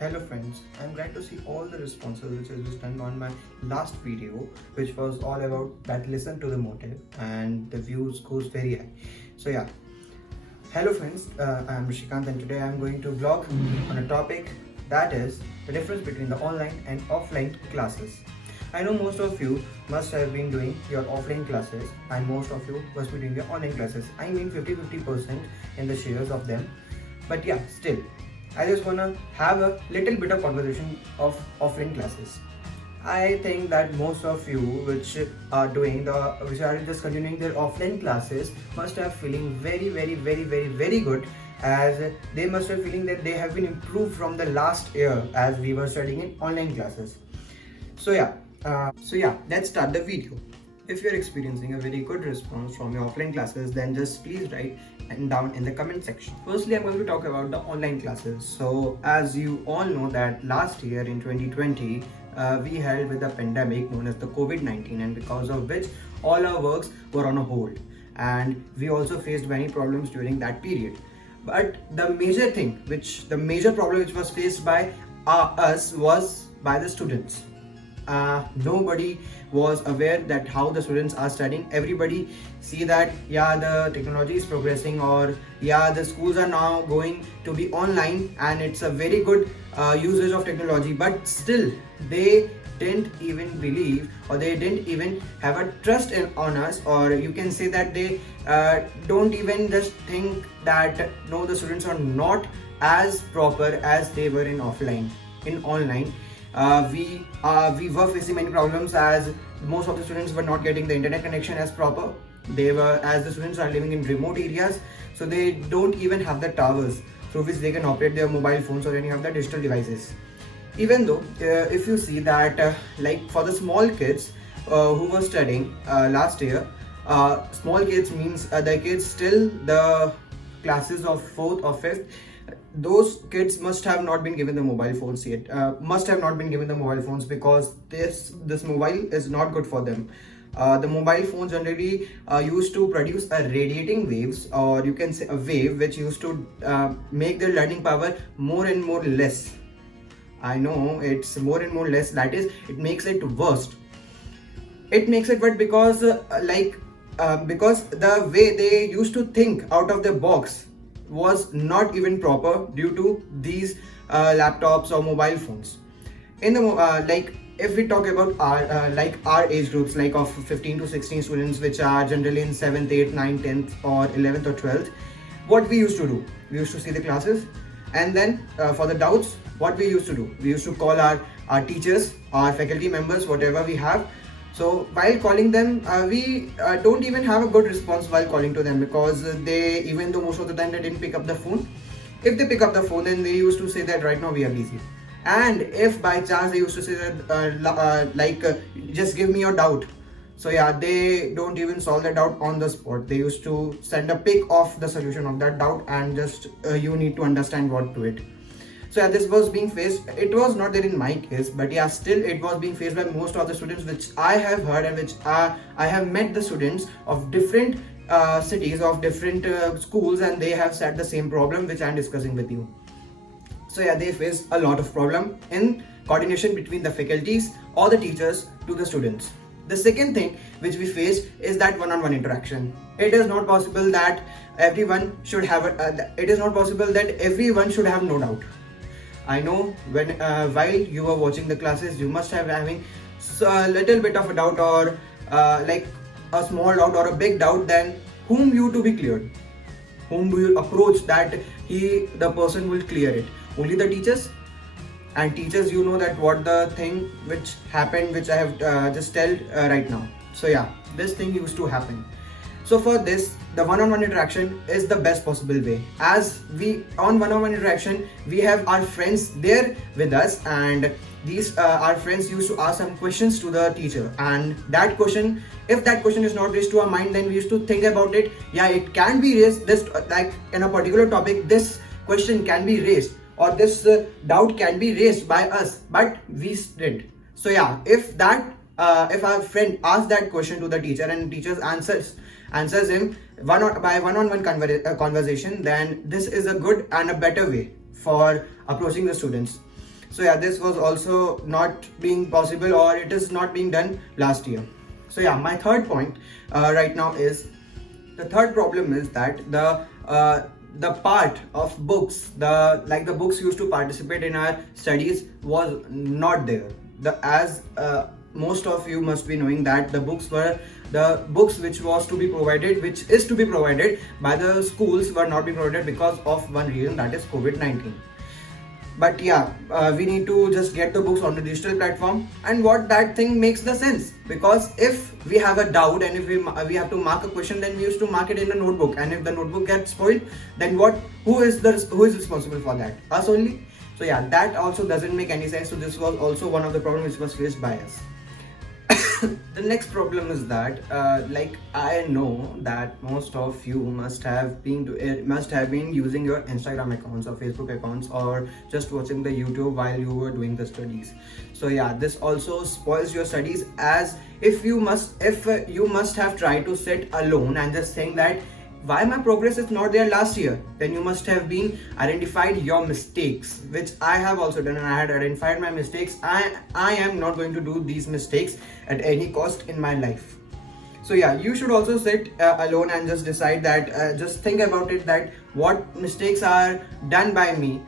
Hello friends, I'm glad to see all the responses which was done on my last video, which was all about that listen to the motive, and the views goes very high. So yeah, hello friends, I'm Rishikant and today I'm going to vlog on a topic that is the difference between the online and offline classes. I know most of you must have been doing your offline classes and most of you must be doing your online classes. I mean 50-50% in the shares of them. But yeah, still, I just wanna have a little bit of conversation of offline classes. I think that most of you which are just continuing their offline classes must have feeling very good, as they must have feeling that they have been improved from the last year as we were studying in online classes. So yeah, let's start the video. If you're experiencing a very good response from your offline classes, then just please write and down in the comment section. Firstly, I'm going to talk about the online classes. So as you all know that last year in 2020, we held with the pandemic known as the COVID-19, and because of which all our works were on a hold, and we also faced many problems during that period. But the major problem which was faced by us was by the students. Nobody was aware that how the students are studying. Everybody see that yeah, the technology is progressing, or yeah, the schools are now going to be online and it's a very good usage of technology, but still they didn't even believe, or they didn't even have a trust on us, or you can say that they don't even just think that no, the students are not as proper as they were in online. We were facing many problems, as most of the students were not getting the internet connection as proper. As the students are living in remote areas, so they don't even have the towers through which they can operate their mobile phones or any of the digital devices. Even though if you see that like for the small kids who were studying last year, small kids means the kids still the classes of 4th or 5th, those kids must have not been given the mobile phones yet, must have not been given the mobile phones, because this mobile is not good for them. The mobile phones generally used to produce a radiating waves, or you can say a wave, which used to make their learning power more and more less. I know it's more and more less, that is, it makes it worst. It makes it worse because the way they used to think out of the box was not even proper due to these laptops or mobile phones. In the if we talk about our age groups, like of 15 to 16 students, which are generally in 7th, 8th, 9th, 10th or 11th or 12th, what we used to do, we used to see the classes, and then for the doubts, what we used to do, we used to call our teachers, our faculty members, whatever we have. So while calling them, we don't even have a good response while calling to them, because they, even though most of the time they didn't pick up the phone, if they pick up the phone, then they used to say that right now we are busy. And if by chance they used to say that just give me your doubt, so yeah, they don't even solve the doubt on the spot. They used to send a pic of the solution of that doubt, and just you need to understand what to it. So yeah, this was being faced. It was not there in my case, but yeah, still it was being faced by most of the students, which I have heard, and which I have met the students of different cities, of different schools, and they have said the same problem which I'm discussing with you. So yeah, they face a lot of problem in coordination between the faculties or the teachers to the students. The second thing which we face is that one-on-one interaction. It is not possible that everyone should have it is not possible that everyone should have no doubt. I know when while you were watching the classes, you must have having a little bit of a doubt, or like a small doubt or a big doubt. Then whom you to be cleared? Whom do you approach that the person will clear it? Only the teachers. And teachers, you know that what the thing which happened, which I have just told right now. So yeah, this thing used to happen. So for this, the one-on-one interaction is the best possible way, as on one-on-one interaction, we have our friends there with us, and these our friends used to ask some questions to the teacher, and that question, if that question is not raised to our mind, then we used to think about it. Yeah, it can be raised, this like in a particular topic, this question can be raised, or this doubt can be raised by us, but we didn't. So yeah, if our friend asks that question to the teacher, and teacher answers him by one-on-one conversation, then this is a good and a better way for approaching the students. So yeah, this was also not being possible, or it is not being done last year. So yeah, my third point right now is, the third problem is that the part of books, the books used to participate in our studies was not there. The as Most of you must be knowing that the books which was to be provided, which is to be provided by the schools, were not being provided because of one reason, that is COVID-19. But yeah, we need to just get the books on the digital platform. And what that thing makes the sense, because if we have a doubt and if we have to mark a question, then we used to mark it in a notebook, and if the notebook gets spoiled, then who is responsible for that? Us only. So yeah, that also doesn't make any sense. So this was also one of the problems which was faced by us. The next problem is that I know that most of you must have been using your Instagram accounts or Facebook accounts, or just watching the YouTube while you were doing the studies. So yeah, this also spoils your studies, as if you must have tried to sit alone and just think that why my progress is not there last year, then you must have been identified your mistakes, which I have also done, and I had identified my mistakes. I am not going to do these mistakes at any cost in my life. So yeah, you should also sit alone and just decide that, just think about it, that what mistakes are done by me,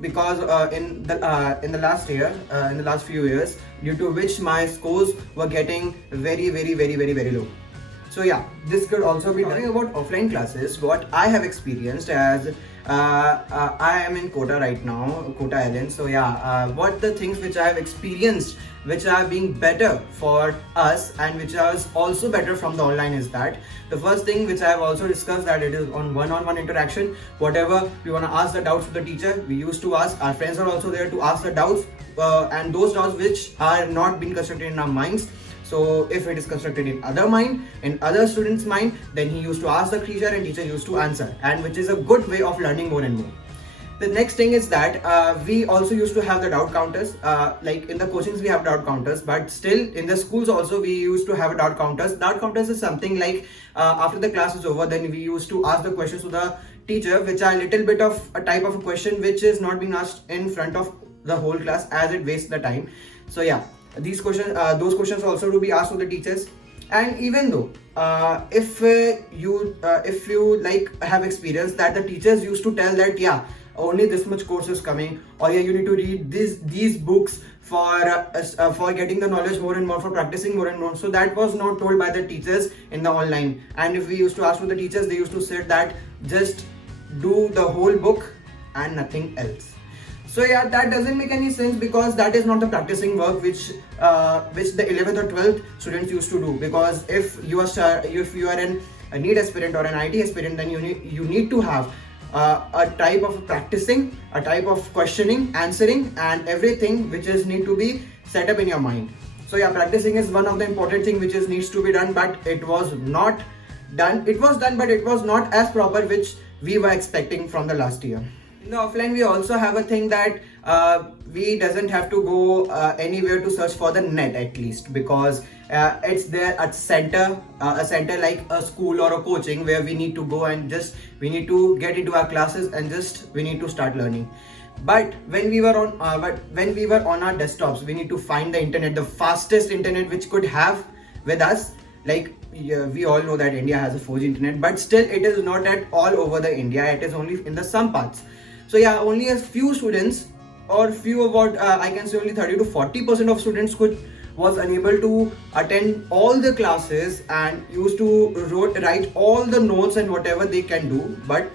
because in the last year, in the last few years, due to which my scores were getting very, very, very, very, very low. So yeah, this could also be talking about offline classes. What I have experienced, as I am in Kota right now, Kota Island. So yeah, what the things which I have experienced, which are being better for us and which are also better from the online, is that the first thing which I have also discussed, that it is on one-on-one interaction. Whatever we want to ask the doubts to the teacher, we used to ask. Our friends are also there to ask the doubts, and those doubts which are not being constructed in our minds. So if it is constructed in other students' mind, then he used to ask the teacher and teacher used to answer, and which is a good way of learning more and more. The next thing is that we also used to have the doubt counters. Like in the coachings we have doubt counters, but still in the schools also we used to have doubt counters. Doubt counters is something like after the class is over, then we used to ask the questions to the teacher, which are a little bit of a type of a question which is not being asked in front of the whole class, as it wastes the time. So yeah, those questions also to be asked to the teachers. And even though if you have experienced that the teachers used to tell that yeah, only this much course is coming, or yeah, you need to read these books for getting the knowledge more and more, for practicing more and more. So that was not told by the teachers in the online. And if we used to ask to the teachers, they used to say that just do the whole book and nothing else. So yeah, that doesn't make any sense, because that is not the practicing work which the 11th or 12th students used to do. Because if you are a NEET aspirant or an IT aspirant, then you need to have a type of practicing, a type of questioning, answering, and everything which is need to be set up in your mind. So yeah, practicing is one of the important thing which needs to be done, but it was not done. It was done, but it was not as proper which we were expecting from the last year. In the offline, we also have a thing that we doesn't have to go anywhere to search for the net, at least, because it's there at a center like a school or a coaching, where we need to go and we need to get into our classes and we need to start learning. But when we were on our desktops, we need to find the internet, the fastest internet which could have with us. Like, yeah, we all know that India has a 4G internet, but still it is not at all over the India. It is only in the some parts. So yeah, only a few students, or few about I can say only 30 to 40% of students was unable to attend all the classes and used to write all the notes and whatever they can do. But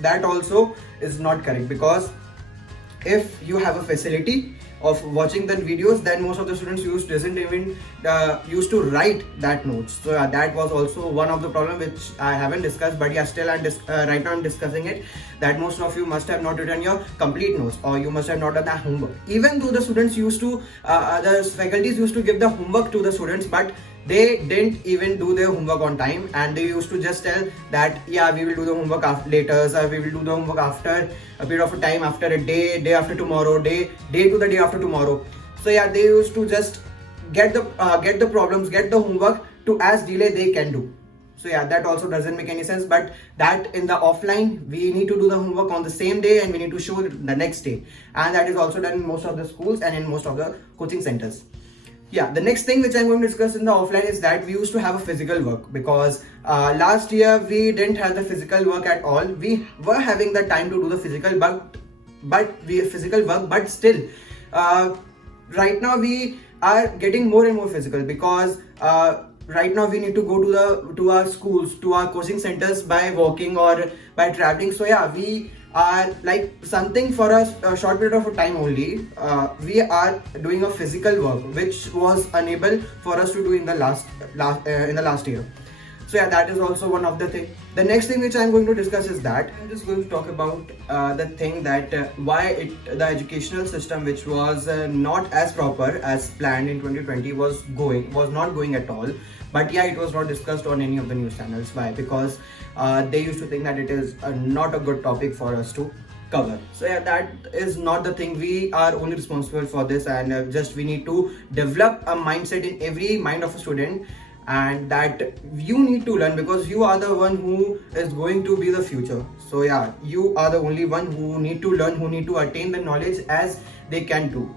that also is not correct, because if you have a facility of watching the videos, then most of the students doesn't even used to write that notes. So that was also one of the problem which I haven't discussed, but yeah, still right now I'm discussing it, that most of you must have not written your complete notes, or you must have not done that homework. Even though the students used to the faculties used to give the homework to the students, but they didn't even do their homework on time, and they used to just tell that yeah, we will do the homework later, or we will do the homework after a period of time, after a day after tomorrow, day to the day after tomorrow. So yeah, they used to just get the problems, get the homework to as delay they can do. So yeah, that also doesn't make any sense. But that in the offline, we need to do the homework on the same day and we need to show it the next day. And that is also done in most of the schools and in most of the coaching centers. Yeah, the next thing which I'm going to discuss in the offline is that we used to have a physical work, because last year we didn't have the physical work at all. We were having the time to do the physical, but still, right now we are getting more and more physical, because right now we need to go to our schools, to our coaching centers by walking or by traveling. So yeah, we are like something for a short period of time only. We are doing a physical work which was unable for us to do in the last year. So yeah, that is also one of the thing. The next thing which I'm going to discuss is that I'm just going to talk about the thing that the educational system, which was not as proper as planned in 2020, was not going at all. But yeah, it was not discussed on any of the news channels. Why? Because they used to think that it is not a good topic for us to cover. So yeah, that is not the thing. We are only responsible for this, and just we need to develop a mindset in every mind of a student, and that you need to learn, because you are the one who is going to be the future. So yeah, you are the only one who need to learn, who need to attain the knowledge as they can do.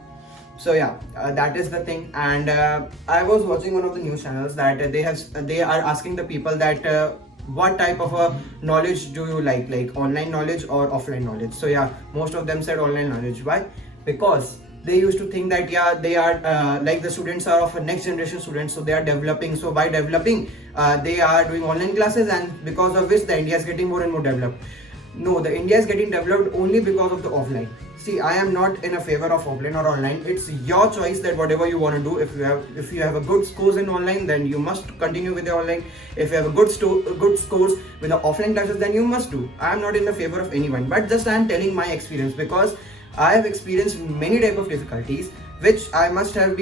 So yeah, that is the thing. And I was watching one of the news channels that they are asking the people that what type of a knowledge do you like online knowledge or offline knowledge. So yeah, most of them said online knowledge. Why? Because they used to think that yeah, they are like the students are of a next generation students, so they are developing. So by developing, they are doing online classes, and because of which the India is getting more and more developed. No, the India is getting developed only because of the offline. See, I am not in a favor of offline or online. It's your choice that whatever you want to do. If you have a good scores in online, then you must continue with the online. If you have a good scores with the offline classes, then you must do. I am not in the favor of anyone, but just I am telling my experience, because I have experienced many type of difficulties which I must have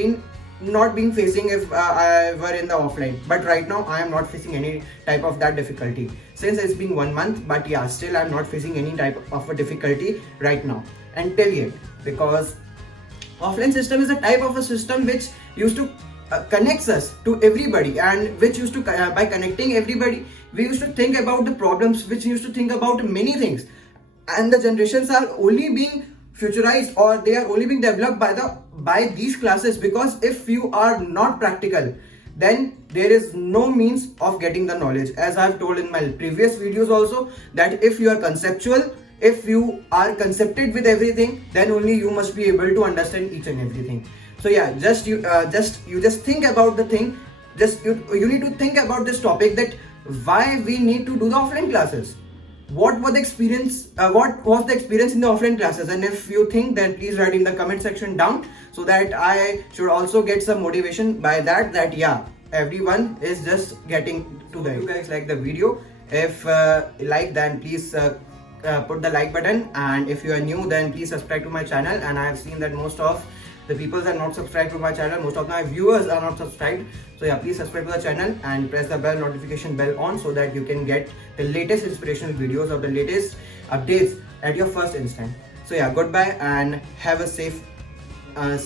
not been facing if I were in the offline. But right now I am not facing any type of that difficulty since it's been 1 month. But yeah, still I'm not facing any type of a difficulty right now until yet, because offline system is a type of a system which used to connects us to everybody, and which used to by connecting everybody, we used to think about the problems, which used to think about many things. And the generations are only being futurized, or they are only being developed by these classes, because if you are not practical, then there is no means of getting the knowledge. As I have told in my previous videos also, that if you are conceptual, if you are concepted with everything, then only you must be able to understand each and everything. So yeah, you just think about the thing. Just you need to think about this topic, that why we need to do the offline classes. What was the experience in the offline classes? And if you think, then please write in the comment section down, so that I should also get some motivation by that yeah, everyone is just getting to the. If you guys like the video, if like, then please put the like button, and if you are new, then please subscribe to my channel. And I have seen that most of the people are not subscribed to my channel, most of my viewers are not subscribed. So yeah, please subscribe to the channel and press the notification bell on, so that you can get the latest inspirational videos or the latest updates at your first instant. So yeah, goodbye and have a safe day.